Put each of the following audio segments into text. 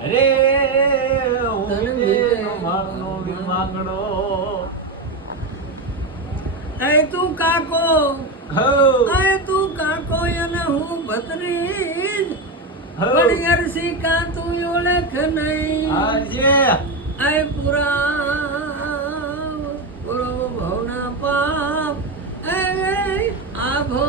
અરે મારનો માંગડો એ તું કાકો હો એ તું કાકો અને હું ભત્રીજ હો પણ અરસી કા તું ઓળખ નહીં આજે એ પુરા પુરો ભવના પાપ એ આભો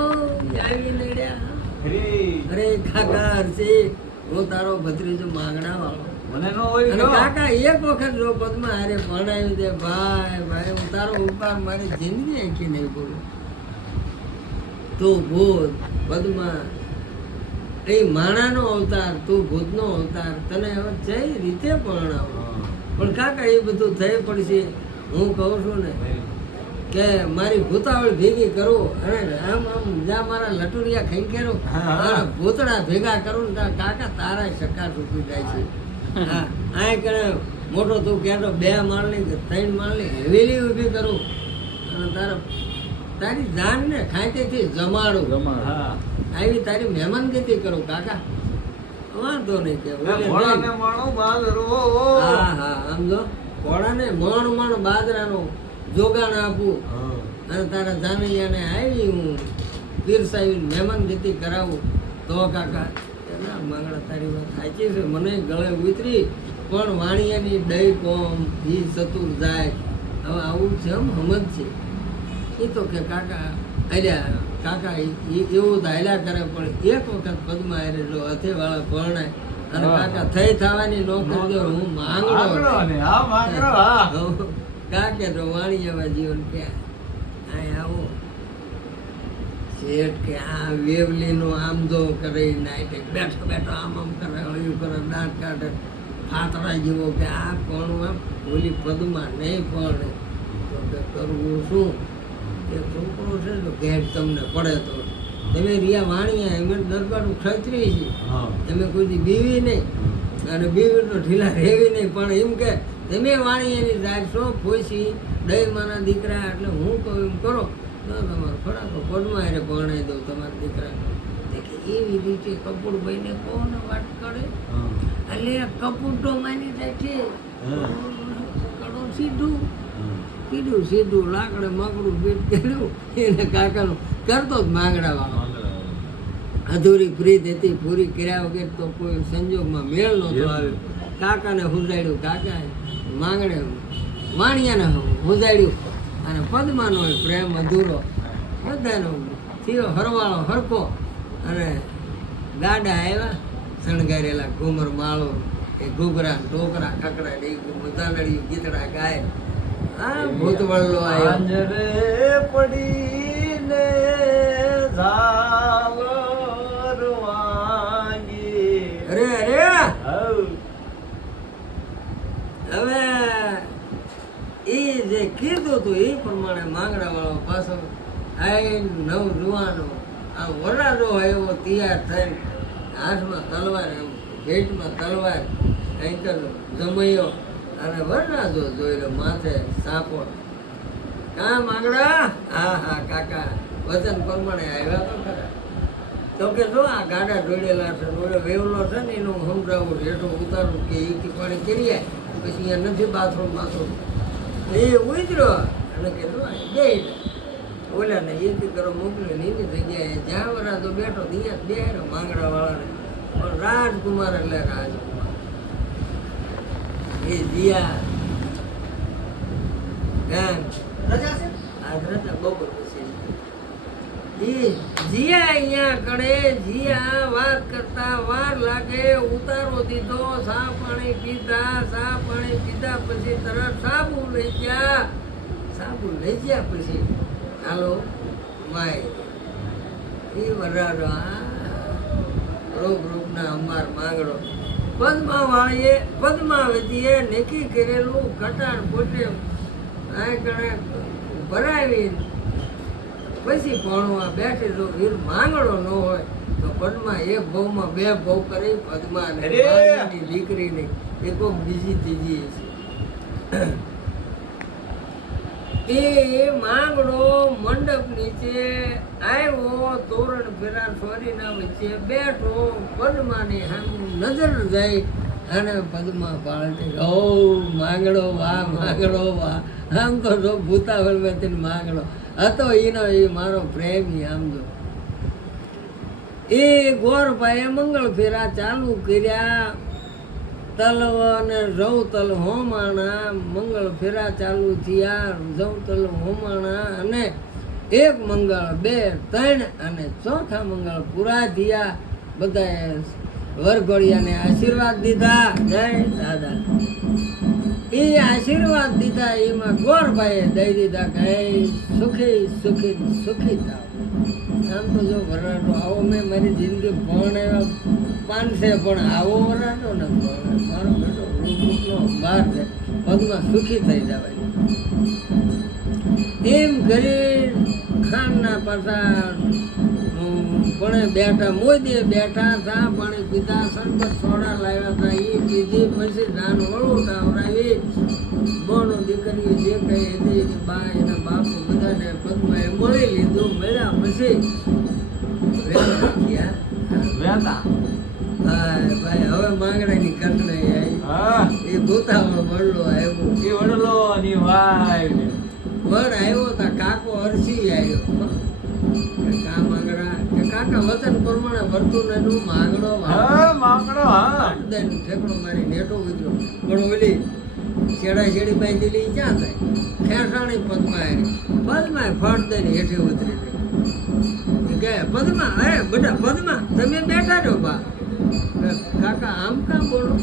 આવી લડ્યા અરે અરે કાકા અરસી હું તારો ભત્રીજો માંગણા વાળો મને નો હોય અને ગયો. કાકા એક વખત જો પદમાં હારે ભણાવી દે ભાઈ ભાઈ હું તારો ઉપકાર મારી જિંદગી આખી નહીં બોલું તું ભૂત પદમાં એ માણાનો અવતાર તું ભૂતનો અવતાર તને હવે જઈ રીતે પરણાવો પણ કાકા એ બધું થઈ પડશે હું કહું છું ને કે મારી ભૂતાવળ ભેગી કરું અને આમ આમ જ્યાં મારા લટુરિયા ખંખેરો મારા ભૂતડા ભેગા કરું ને ત્યાં કાકા તારા શકા ચૂકી જાય છે હા આ કરે મોટો તું કહેતો 2 માળની કે 3 માળની હવેલી ઊભી કરું અને તારી જાનને ખાંચેથી જમાડું હા આવી તારી મહેમાનગતિ કરું કાકા વાંધો નહીં કે ભોળાને માણો બાદરો હા હા આમ જો ઘોડાને મણ બાજરાનો જોગાણ આપું અને તારા જાનૈયાને આવી હું પીરસાવી મહેમાનગતિ કરાવું તો કાકા ના માંગણા તારી વાત સાચી છે મને ગળે ઉતરી પણ વાણિયાની દઈ કોમ ઈ ચતુર જાય હવે આવું છે એમ સમજ છે એ તો કે કાકા અલ્યા કાકા એવું તો હાલ્યા કરે પણ એક વખત પદમાં હારે જો હથેવાળા પરણાય અને કાકા થઈ થવાની નોકરી દો હું માંગણો ને હા માંગડો હા કાકે તો વાણિયામાં જીવન કે આ આવો શેઠ કે આ વેવલીનો આમ જો કરે નાઈટે બેઠો બેઠો આમ કરે હળિયું કરે દાંત કાઢે ફાતડા જેવો કે આ કોણ આમ ઓલી પદમાં નહીં પડે તો કે કરવું શું એ છોકરો છે તો ઘેર તમને પડે તો તમે રિયા વાણિયા એમ દરબારનું ક્ષત્રિય છે તમે કોઈ દી બીવી નહીં અને બીવી તો ઢીલા રેવી નહીં પણ એમ કે તમે વાણિયાની રાજ છો ફોસી દઈ માના દીકરા એટલે હું કહું એમ કરો તો તમારો ખોરાક પદમાં હારે પરણાવી દઉં તમારા દીકરાને કે એવી રીતે કપૂરભાઈને કોને વાત કરે એટલે કપૂર તો માની જાય છે કરો સીધું કીધું સીધું લાકડે મકડું પીટ કર્યું એને કાકાનું કરતો જ માંગડા વાળો અધૂરી પ્રીત હતી પૂરી કર્યા વગર તો કોઈ સંજોગમાં મેળ નહોતો આવ્યો કાકાને હુજાડ્યું કાકાએ માંગડે વાણિયાને હુજાડ્યું અને પદ્માનો પ્રેમ અધૂરો બધાનો થયો હરવાળો હરકો અને ગાડા આવ્યા શણગારેલા ઘુમર માળો એ ઘૂઘરા ટોકરા ખકડા એ મજાનડિયું ગીતડા ગાય હા ભૂતવળલો આવ્યો આંજરે પડીને ઝાલર વાગી અરે હઉ હવે એ જે કીધું હતું એ પ્રમાણે માંગડા વાળો પાછો આઈ નવ જુવાનો આ વરાડો આવ્યો તૈયાર થઈને હાથમાં તલવાર એમ ભેટમાં તલવાર કંઈક જમૈયો અને વરરાજો જોઈ લો માથે સાપો કા માંગડા હા હા કાકા વચન પ્રમાણે આવ્યા તો ખરા તો કે જો આ ગાડા જોડેલા છે જોડે વેવલો છે ને એનું સમજાવું રેઠો ઉતારું કે એ પાણી કરીએ પછી અહીંયા નથી બાથરૂમ એ ઉતર્યો અને કે જો બે ઓલા ને એક કરો મોકલ્યો ને એની જગ્યાએ જ્યાં વરાજો બેઠો ત્યાં બે માંગડા વાળાને પણ રાજકુમાર એટલે રાજકુમાર એ જીયા ગામ રજા છે આજ રજા બપોર પછી એ જીયા અહીંયા કણે જીયા વાત કરતા વાર લાગે ઉતારો દીધો સા પાણી પીધા પછી તરત સાબુ લઈ ગયા પછી હાલો માય એ વરાડો રૂપના અમાર માંગડો પદ્માવતીએ નક્કી કરેલું કટાણ પોતે આ કણે ભરાવી પછી ભણવા બેઠે જો વીર માંગડો ન હોય તો પદમાં એક બહુમાં 2 બહુ કરી પદ્મા ને દીકરીની એકો બીજી ત્રીજી છે એ માંગડો મંડપ નીચે આવ્યો તોરણ ફેરા છોરીના વચ્ચે બેઠો પદ્માની સામે નજર જાય અને પદમાં પાલટી ઓ માંગડો વાહ માંગડો વાહ આમ તો જો ભૂતાવળ મેં માંગડો હતો એનો એ મારો પ્રેમી આમ જો એ ગોરભાઈએ મંગળ ફેરા ચાલુ કર્યા તલ અને રવ તલ હોમાણા મંગળ ફેરા ચાલુ થયા જવ તલ હોમાણા અને એક મંગળ બે ત્રણ અને ચોથા મંગળ પૂરા થયા બધાએ વરઘોડિયાને આશીર્વાદ દીધા જય દાદા એ આશીર્વાદ દીધા એમાં ગોરભાઈએ દઈ દીધા કે સુખી સુખી સુખી થાવ આમ તો જો વરાટો આવો મેં મારી જિંદગી ભણાવ્યા 500 પણ આવો વરાટો ને મારો બેટો રૂપનો બહાર છે પદમાં સુખી થઈ જવાય એમ કરી ખાનના પાછા પણ બેઠા મોદી બેઠા ચા પાણી પીધા શરબત સોડા લાવ્યા હતા એ પીધી પછી ધાન વળું ટાવરાવી બોનો દીકરીઓ જે કઈ હતી એની બા એના બાપુ બધાને પદમાં મળી લીધું મળ્યા પછી વેતા હા ભાઈ હવે માંગણાની કટણાઈ આવી એ ભૂતાવળ વડલો આવ્યો એ વડલો ની વાય વડ આવ્યો તા કાકો હરસી આવ્યો કા માંગણા કે કાકા વચન પ્રમાણે વર્તું નું માંગડો માંગડો હા દઈને ઠેકડો મારી નેટો ઉતર્યો પણ ઓલી છેડા છેડી બાંધેલી ક્યાં થાય ખેસાણી પદમાં ફટ દઈને હેઠે ઉતરી ગઈ કે પદમાં અરે બેટા પદમાં તમે બેઠા છો બા કાકા આમ કામ બોલો